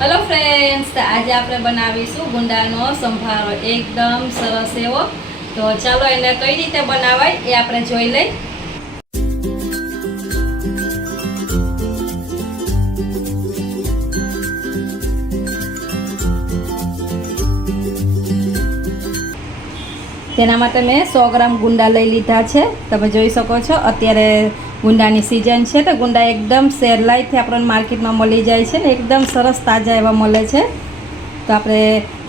Hello friends, तो आज आप बनावीशू गुंडानो संभारो एकदम सरस एवो। तो चलो एने कई रीते बनावाय ए आपणे जोई लई। तेना माटे मैं 100 ग्राम गुंडा लई लीधा छे। तमे जोई शको छो अत्यारे गुंडानी सीजन है तो गुंडा एकदम सहेलाईथी आपणे मार्केटमां मळी जाय छे ने एकदम सरस ताजा एवा मळे छे। तो आपणे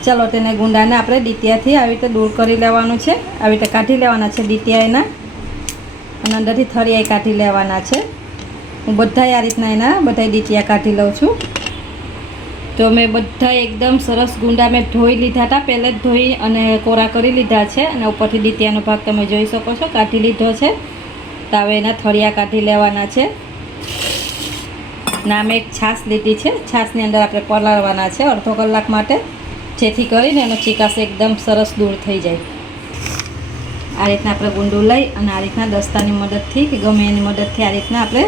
चलो तेने गुंडाने आपणे डीटियाथी आवी रीते दूर करी लेवानुं छे। आवी रीते काढी लेवाना छे डीटिया एना अने अंदरथी थरियाई काढी लेवाना छे। हूँ बधाय आ रीतना एना बधाय डीटिया काढी लઉં છું। तो मैं बधा एकदम सरस गुंडा मैं धोई लीधा था, पहले धोई अने कोरा करी लीधा छे अने उपरथी डीटियानो भाग तमे जोई शको छो काढी लीधो छे। तो हवे एना थरिया काढी लेवाना छे। ना मैं एक छाश लीधी छे, छाशनी अंदर आपणे पलाळवाना छे अर्धो कलाक माटे, जेथी करीने एनो चीकाश एकदम सरस दूर थई जाय। आ रीतना आपणे गुंडું लई अने आ रीतना दસ્તાની મદદથી કે ગમે એની મદદથી आ रीतना आपणे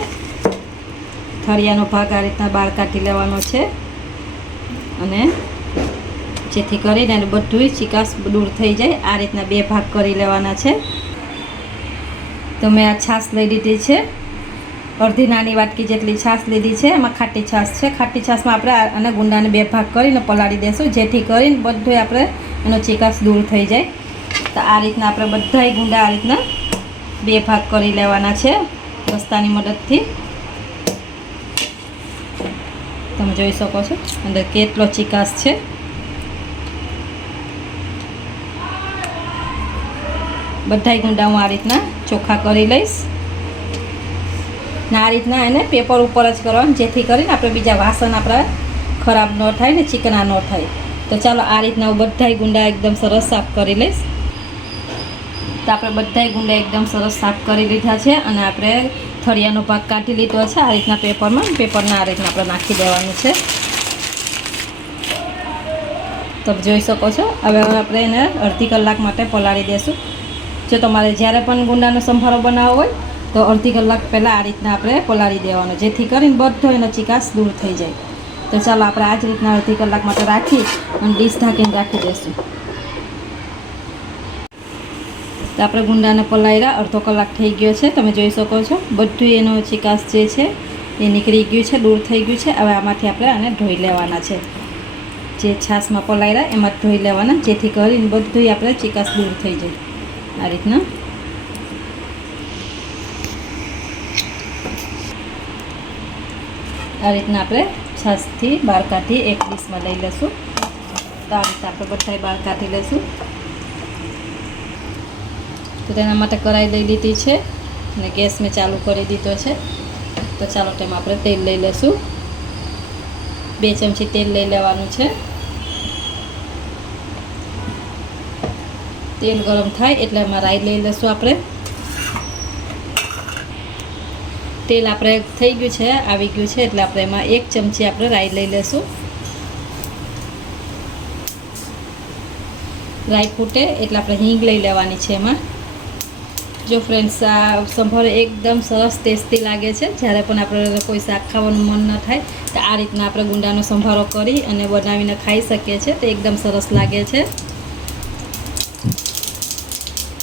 थरियानो भाग आ रीतना बहार काढी लेवानो छे अने जेथी करीने बधुंय चीकाश दूर थई जाय। आ रीतना बे भाग करी लेवाना छे। तो मैं आ छाश लई लीधी छे, अर्धी नानी वाटकी जेटली छाश लीधी छे। एमां खाटी छाश छे। खाटी छाशमां आपणे आने गुंडाने बे भाग करीने पलाળી देशुं, जेथी करीने बधुंय आपणे एनो चीकाश दूर थई जाय। तो आ रीतना आपणे बधाय गुंडा आ रीतना बे भाग करी लेवाना छे दસ્તાની मददथी। તમે જોઈ શકો છો અંદર કેટલો ચીકાશ છે। બધાય ગુંડા હું આ રીતના ચોખ્ખા કરી લઈશ ને આ રીતના એને પેપર ઉપર જ કરવાનું, જેથી કરીને આપણે બીજા વાસણ આપણા ખરાબ ન થાય ને ચીકણા ન થાય। તો ચાલો આ રીતના હું બધાય ગુંડા એકદમ સરસ સાફ કરી લઈશ। તો આપણે બધાય ગુંડા એકદમ સરસ સાફ કરી લીધા છે અને આપણે थरियानो भाग काढी लीधो छे। आ रीतना पेपरने आ रीतना आपणे नाखी देवानुं छे। तो जोई शको छो हवे आपणे एने अर्धी कलाक माटे पलाળી देशुं। जो तमारे ज्यारे पण गुंडानो संभारो बनावવો होय तो अर्धी कलाक पहेला आ रीतना आपणे पलाળી देवानो, जेथी करीने बधो एनो चीकाश दूर थई जाय। तो चालो आपणे आ ज रीतना अर्धी कलाक माटे राखी अने डीश ढांकीने राखी देशुं। तो आपणे गुंडाने पलाळ्या अर्धो कलाक थई गयो छे। तमे जोई शको छो बधुं एनो चीकाश जे छे ए નીકળી ગયું છે, दूर थई गयुं छे। हवे आमांथी आपणे आने धोई लेवाना छे। जे छाशमां पलाळ्या एमां धोई लेवाना, जेथी करीने बधुंय आपणे चीकाश दूर थई जाय। आ रीतना आपणे छाशथी बहार काढी एक डिशमां लई लेशुं। तो आ रीते आपणे बधाय बहार काढी लेशुं। तो तेना माटे कढ़ाई लई लीधी छे अने गैस में चालू करी दीधो छे। तो चालो तेमां आपणे तेल लई लेशुं। 2 चमची तेल लई लेवानुं छे। तेल गरम थाय एटले एमां राई लई लेशुं आपणे। तेल आपणे थई गयुं छे, आवी गयुं छे एटले आपणे एमां 1 चमची आपणे राई लई लेशुं। राई फूटे एटले आपणे हींग लई लेवानी छे एमां। जो फ्रेंड्स आ संभारो एकदम सरस टेस्टी लागे छे। ज्यारे पण आपणे कोई शाक खावानुं मन न थाय तो आ रीतना आपणे गुंडानो संभारो करी अने बनावीने खाई शकीए छीए। तो एकदम सरस लागे छे।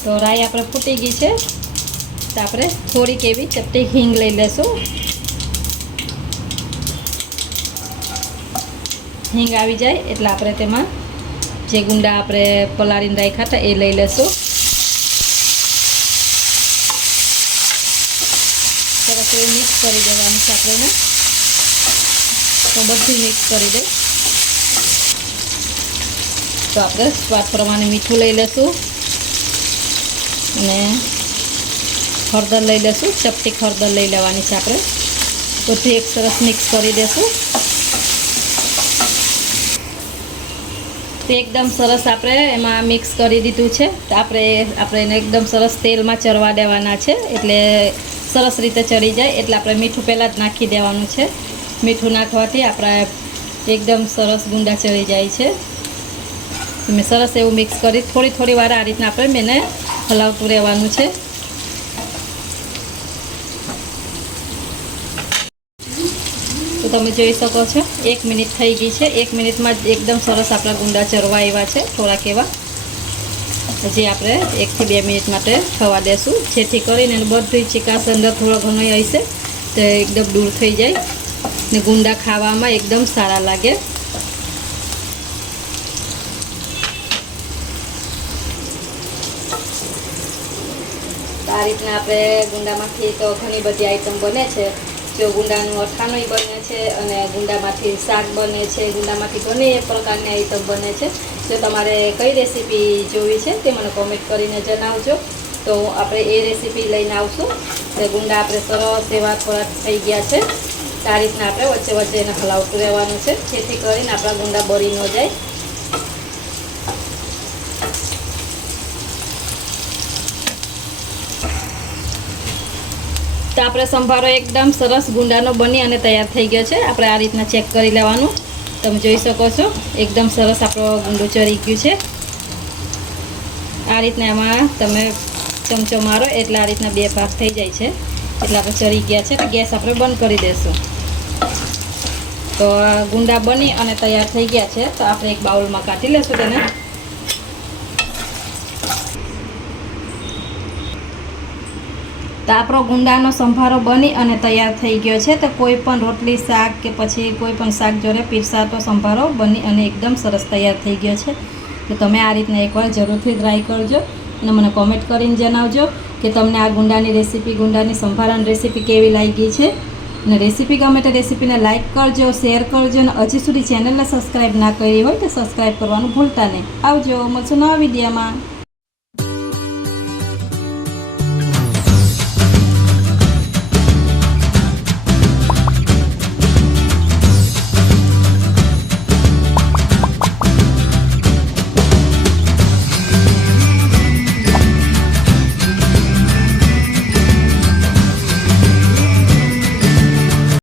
तो राई आपणे फूटी गई छे तो आपणे थोड़ीक एवी चपटी हींग लई लेशुं। हींग आवी जाय एटले आपणे तेमां जे गुंडा आपणे पलाळीने राख्या हता ए लई लेशुं। सरस एवुं मिक्स करी देवानुं छे आपणे। तो बधुं मिक्स करी दे। तो आपणे स्वाद प्रमाणे मीठुं लई लेशुं अने हळदर लई लेशुं। चपटी हळदर लई लेवानी छे आपणे। बधुं एक सरस मिक्स करी देशुं। तो एकदम सरस आपणे एमां मिक्स करी दीधुं छे। तो आपणे एने एकदम सरस तेलमां चरवा देवाना छे एटले सरस रीते चढ़ी जाए। एटले आपणे मीठुं पहेला ज नाखी देवानुं छे। मीठुं नाखवाथी आपणा एकदम सरस गुंडा चढ़ी जाय छे। तो मैं सरस एवुं मिक्स करी थोड़ी थोड़ी वार आ रीतना आपणे मेने हलावतुं रहेवानुं छे। तो તમે જોઈ શકો છો 1 મિનિટ થઈ ગઈ છે. 1 મિનિટમાં જ એકદમ સરસ આપણા ગુંડા ચરવા આવ્યા છે, થોડાક એવા. હજી આપણે 1 થી 2 મિનિટ માટે થવા દેશું, જેથી કરીને બધી ચીકાશ અંદર થોડો ઘણો હશે તો એકદમ દૂર થઈ જાય ને ગુંડા ખાવામાં એકદમ સારા લાગે. આ રીતના આપણે ગુંડામાંથી તો ઘણી બધી આઈટમ બને છે. જો ગુંડાનું અઠાણું બને છે અને ગુંડામાંથી શાક બને છે, ગુંડામાંથી ઘણી પ્રકારની આઈટમ બને છે. જો તમારે કઈ રેસીપી જોવી છે તે મને કોમેન્ટ કરીને જણાવજો, તો આપણે એ રેસીપી લઈને આવશું. તે ગુંડા આપણે સરસ એવા થોડા થઈ ગયા છે. આ રીતના આપણે વચ્ચે વચ્ચે એને હલાવતું રહેવાનું છે, જેથી કરીને આપણા ગુંડા બળી ન જાય. તો આપણે સંભારો એકદમ સરસ ગુંડાનો બની અને તૈયાર થઈ ગયો છે. આપણે આ રીતના ચેક કરી લેવાનું. તમે જોઈ શકો છો એકદમ સરસ આપણો ગુંડો ચરી ગયું છે. આ રીતના એમાં તમે ચમચો મારો એટલે આ રીતના 2 ભાગ થઈ જાય છે, એટલે આપણે ચરી ગયા છે. તો ગેસ આપણે બંધ કરી દઈશું. તો ગુંડા બની અને તૈયાર થઈ ગયા છે. તો આપણે એક બાઉલમાં કાઢી લેશું તેને. તો આપણો ગુંડાનો સંભારો બની અને તૈયાર થઈ ગયો છે. તો કોઈ પણ રોટલી, શાક કે પછી કોઈ પણ શાક જોડે પીરસાતો સંભારો બની અને એકદમ સરસ તૈયાર થઈ ગયો છે. તો તમે આ રીતના એકવાર જરૂરથી ટ્રાય કરજો અને મને કોમેન્ટ કરીને જણાવજો કે તમને આ ગુંડાની રેસીપી, ગુંડાની સંભારાની રેસીપી કેવી લાગી છે. અને રેસીપી ગમે તો રેસીપીને લાઇક કરજો, શેર કરજો અને હજી સુધી ચેનલને સબસ્ક્રાઈબ ના કરી હોય તો સબસ્ક્રાઈબ કરવાનું ભૂલતા નહીં. આવજો, મળશું નવા વિડીયોમાં.